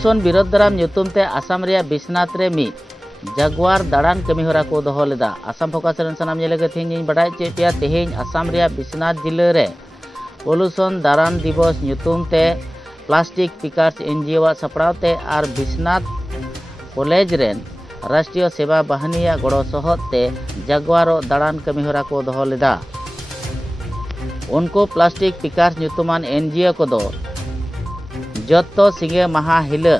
Pollution विरोध दाराम ᱧᱩᱛᱩᱢᱛᱮ आसाम ᱨᱮᱭᱟᱜ बिश्नाथ रे मी जागुआर दाड़ान कमीहरा को दहो लेदा। आसाम फोकास रेन सनाम जेलेगे तेहेᱧ बाडाय चे पेया तेहेᱧ आसाम रेयाग बिश्नाथ जिले रे पॉल्यूशन दारान दिवस ᱧᱩᱛᱩᱢᱛᱮ प्लास्टिक पिकार्स एनजीओ सपड़ावते और बिश्नाथ कॉलेज रेन राष्ट्रीय सेवा बाहिनी गड़ो सहते जागुआरो दाड़ान कमीहरा को दहो लेदा। उनको प्लास्टिक पिकार्स ᱧᱩᱛᱩᱢᱟᱱ एनजीओ को दो जत्तो सिंगे माहा हिला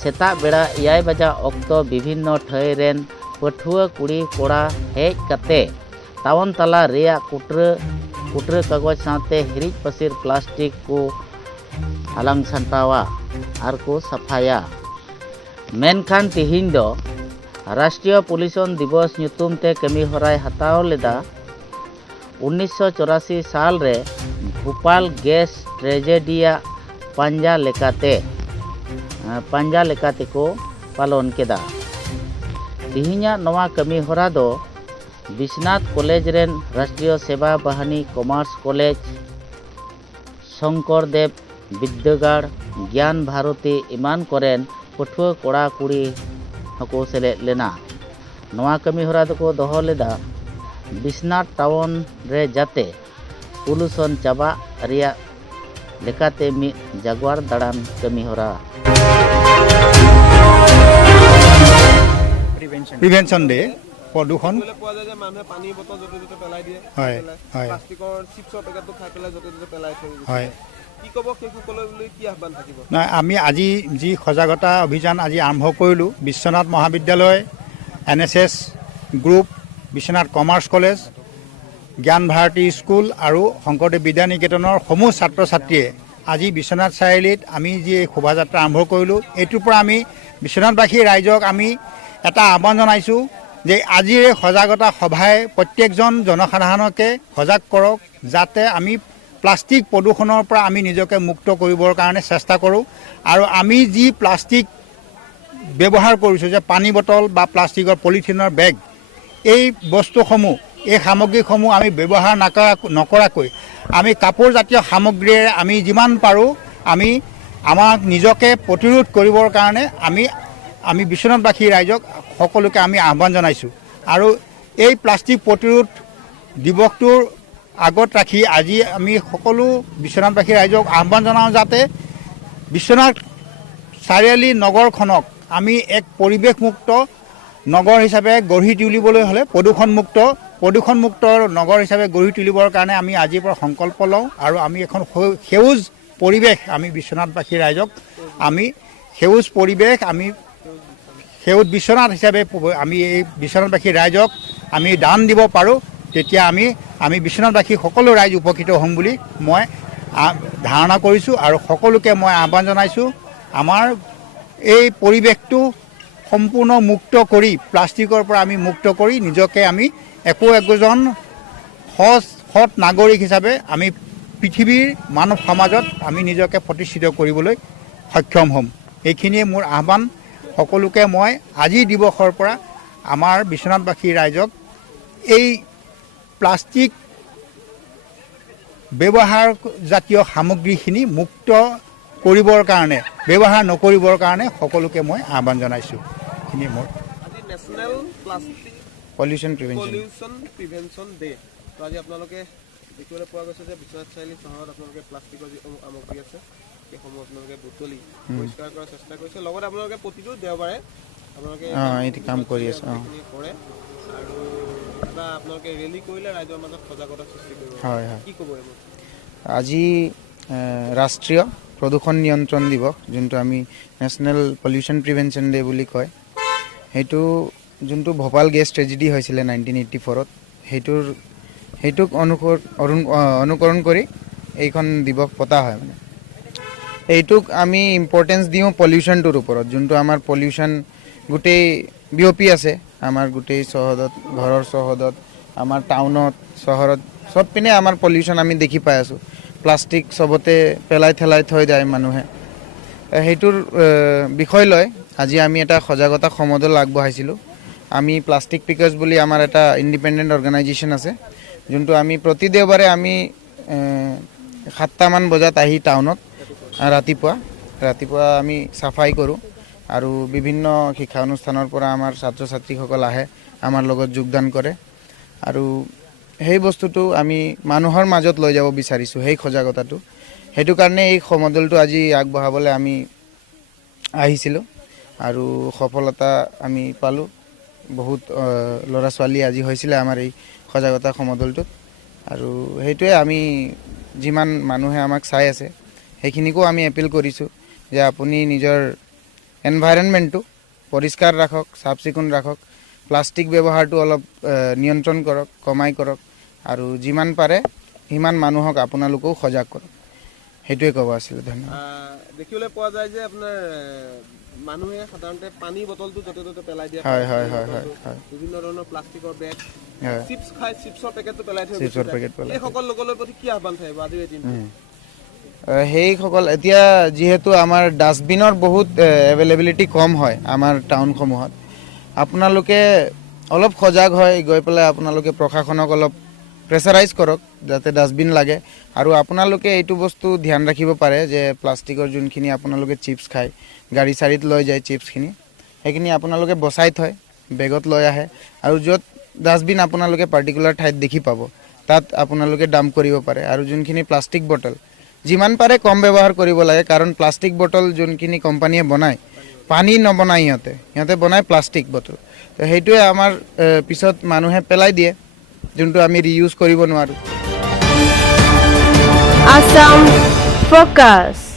सेता बेड़ा 6 बजा अक्तो विभिन्न ठय रेन पठुआ कुड़ी कोड़ा हेज कते टाउन तला रेया कुट्र कागज साथे हिरिज पसिर प्लास्टिक को हालांग सान्तावा आर को सफाया। मेनखान तिहिन दो राष्ट्रीय पॉल्यूशन दिवस ᱧᱩᱛᱩᱢᱛᱮ कमी हराय हताव लेदा। 1984 साल रे भोपाल गैस ट्रेजेडिया पंजा लेकाते को पालन केदा। तिहिना नवा कमी हरा दो बिश्नाथ कॉलेज रेन राष्ट्रीय सेवा बाहिनी कॉमर्स कॉलेज शंकरदेव विद्यागार ज्ञान भारती इमान कोरेन पठुआ कोड़ा कुड़ी हको सेले लेना। नवा कमी हरा दो दहो लेदा बिश्नाथ टाउन रे जाते पॉल्यूशन चाबा रिया लेकाते मी जागुआर दाड़ान कमी हरा प्रिभेन्शन डे प्रदूषण पानी बटल जते जते पेলাই দিয়ে প্লাষ্টিকৰ চিপছৰ পেকেটটো খাই পেলাই জতে জতে পেলাই থৈ হয় কি কব কেকুকলৈ বুলি কি আহ্বান থাকিব। নাই আমি আজি যি সজাগতা অভিযান আজি আৰম্ভ কৰিলোঁ বিশ্বনাথ মহাবিদ্যালয় NSS group Biswanath commerce college জ্ঞান ভাৰতী স্কুল আৰু শংকৰদেৱ বিদ্যা নিকেতনৰ সমূহ ছাত্ৰ ছাত্ৰীয়ে আজি বিশ্বনাথ চাৰিআলিত আমি যি শোভাযাত্ৰা আৰম্ভ কৰিলোঁ এইটোৰ পৰা আমি বিশ্বনাথবাসী ৰাইজক আমি এটা আহ্বান জনাইছোঁ যে আজিৰ এই সজাগতা সভাই প্ৰত্যেকজন জনসাধাৰণকে সজাগ কৰক যাতে আমি প্লাষ্টিক প্ৰদূষণৰ পৰা আমি নিজকে মুক্ত কৰিবৰ কাৰণে চেষ্টা কৰোঁ আৰু আমি যি প্লাষ্টিক ব্যৱহাৰ কৰিছোঁ যে পানী বটল বা প্লাষ্টিকৰ পলিথিনৰ বেগ এই বস্তুসমূহ এই সামগ্ৰীসমূহ আমি ব্যৱহাৰ নকৰাকৈ আমি কাপোৰ জাতীয় সামগ্ৰীৰে আমি যিমান পাৰোঁ আমি আমাক নিজকে প্ৰতিৰোধ কৰিবৰ কাৰণে আমি বিশ্বনাথবাসী ৰাইজক সকলোকে আমি আহ্বান জনাইছোঁ আৰু এই প্লাষ্টিক প্ৰতিৰোধ দিৱসটোৰ আগত ৰাখি আজি আমি সকলো বিশ্বনাথবাসী ৰাইজক আহ্বান জনাওঁ যাতে বিশ্বনাথ চাৰিআলি নগৰখনক আমি এক পৰিৱেশমুক্ত নগৰ হিচাপে গঢ়ি তুলিবলৈ হ'লে প্ৰদূষণমুক্ত নগৰ হিচাপে গঢ়ি তুলিবৰ কাৰণে আমি আজিৰ পৰা সংকল্প লওঁ আৰু আমি এখন সেউজ পৰিৱেশ আমি বিশ্বনাথবাসী ৰাইজক আমি সেউজ পৰিৱেশ আমি সেউজ বিশ্বনাথ হিচাপে আমি এই বিশ্বনাথবাসী ৰাইজক আমি দান দিব পাৰোঁ তেতিয়া আমি বিশ্বনাথবাসী সকলো ৰাইজ উপকৃত হ'ম বুলি মই ধাৰণা কৰিছোঁ আৰু সকলোকে মই আহ্বান জনাইছোঁ আমাৰ এই পৰিৱেশটো সম্পূৰ্ণ মুক্ত কৰি প্লাষ্টিকৰ পৰা আমি মুক্ত কৰি নিজকে আমি একোজন সৎ নাগৰিক হিচাপে আমি পৃথিৱীৰ মানৱ সমাজত আমি নিজকে প্ৰতিষ্ঠিত কৰিবলৈ সক্ষম হ'ম। এইখিনিয়ে মোৰ আহ্বান সকলোকে মই আজি দিৱসৰ পৰা আমাৰ বিশ্বনাথবাসী ৰাইজক এই প্লাষ্টিক ব্যৱহাৰ জাতীয় সামগ্ৰীখিনি মুক্ত কৰিবৰ কাৰণে ব্যৱহাৰ নকৰিবৰ কাৰণে সকলোকে মই আহ্বান জনাইছোঁ। এইখিনি মোৰ আজি national plastic pollution prevention day. তো আজি আপোনালোকে দেখিবলৈ পোৱা গৈছে যে বিশ্বনাথ চাৰিআলি চহৰত আপোনালোকে প্লাষ্টিকৰ যি সামগ্ৰী আছে সেইসমূহ আপোনালোকে বুটলি পৰিষ্কাৰ কৰাৰ চেষ্টা কৰিছে লগতে আপোনালোকে প্ৰতিটো দেওবাৰে আপোনালোকে এইটো কাম কৰি আছে কৰে আৰু কিবা আপোনালোকে ৰেলী কৰিলে ৰাইজৰ মাজত সজাগতা সৃষ্টি কৰিব। হয় কি ক'ব এইবোৰ? আজি ৰাষ্ট্ৰীয় প্ৰদূষণ নিয়ন্ত্ৰণ দিৱস যোনটো আমি নেশ্যনেল পলিউশ্যন প্ৰিভেনশ্যন ডে বুলি কয় সেইটো যোনটো ভোপাল গেছ ট্ৰেজেডি হৈছিলে 1984ত সেইটোক অনুকৰণ কৰি এইখন দিৱস পতা হয়। মানে এইটোক আমি ইম্পৰ্টেঞ্চ দিওঁ পলিউশ্যনটোৰ ওপৰত যোনটো আমাৰ পলিউশ্যন গোটেই বিয়পি আছে আমাৰ গোটেই চহৰত ঘৰৰ চহৰত আমাৰ টাউনত চহৰত সব পিনে আমাৰ পলিউশ্যন আমি দেখি পাই আছোঁ। প্লাষ্টিক চবতে পেলাই থৈ যায় মানুহে। সেইটোৰ বিষয় লৈ আজি আমি এটা সজাগতা সমদল আগবঢ়াইছিলোঁ। আমি প্লাষ্টিক পিকাৰ্ছ বুলি আমাৰ এটা ইণ্ডিপেণ্ডেণ্ট অৰ্গেনাইজেশ্যন আছে যোনটো আমি প্ৰতি দেওবাৰে আমি 7টামান বজাত আহি টাউনত ৰাতিপুৱা ৰাতিপুৱা আমি চাফাই কৰোঁ আৰু বিভিন্ন শিক্ষা অনুষ্ঠানৰ পৰা আমাৰ ছাত্ৰ ছাত্ৰীসকল আহে আমাৰ লগত যোগদান কৰে আৰু সেই বস্তুটো আমি মানুহৰ মাজত লৈ যাব বিচাৰিছোঁ সেই সজাগতাটো সেইটো কাৰণে এই সমদলটো আজি আগবঢ়াবলৈ আমি আহিছিলোঁ আৰু সফলতা আমি পালোঁ বহুত ল'ৰা ছোৱালী আজি হৈছিলে আমাৰ এই সজাগতা সমদলটোত আৰু সেইটোৱে আমি যিমান মানুহে আমাক চাই আছে সেইখিনিকো আমি এপিল কৰিছোঁ যে আপুনি নিজৰ এনভাইৰনমেণ্টটো পৰিষ্কাৰ ৰাখক চাফ চিকুণ ৰাখক প্লাষ্টিক ব্যৱহাৰটো অলপ নিয়ন্ত্ৰণ কৰক কমাই কৰক আৰু যিমান পাৰে সিমান মানুহক আপোনালোকেও সজাগ কৰক সেইটোৱে ক'ব আছিলে ধন্যবাদ দেখিবলৈ পোৱা যায় যে আপোনাৰ মানুহে সাধাৰণতে পানী বটলটো য'তে ত'তে পেলাই দিয়ে হয় বিভিন্ন ধৰণৰ প্লাষ্টিকৰ বেগ হয় চিপছ খাই চিপছৰ পেকেটটো পেলাই থৈ চিপছৰ পেকেট পেলাই এইসকল লোকৰ প্ৰতি কি আহ্বান থাকিব আজিৰ এই দিনটো সেইসকল এতিয়া যিহেতু আমাৰ ডাষ্টবিনৰ বহুত এভেইলেবিলিটি কম হয় আমাৰ টাউনসমূহত আপোনালোকে অলপ সজাগ হয় গৈ পেলাই আপোনালোকে প্ৰশাসনক অলপ প্ৰেছাৰাইজ কৰক যাতে ডাষ্টবিন লাগে আৰু আপোনালোকে এইটো বস্তু ধ্যান ৰাখিব পাৰে যে প্লাষ্টিকৰ যোনখিনি আপোনালোকে চিপছ খায় গাড়ী চাৰিত লৈ যায় চিপছখিনি সেইখিনি আপোনালোকে বচাই থয় বেগত লৈ আহে আৰু য'ত ডাষ্টবিন আপোনালোকে পাৰ্টিকুলাৰ ঠাইত দেখি পাব তাত আপোনালোকে ডাম্প কৰিব পাৰে আৰু যোনখিনি প্লাষ্টিক বটল যিমান পাৰে কম ব্যৱহাৰ কৰিব লাগে কাৰণ প্লাষ্টিক বটল যোনখিনি কোম্পানীয়ে বনায় পানী নবনায় সিহঁতে বনায় প্লাষ্টিক বটল তো সেইটোৱে আমাৰ পিছত মানুহে পেলাই দিয়ে যোনটো আমি ৰিইউজ কৰিব নোৱাৰোঁ Assam Focus.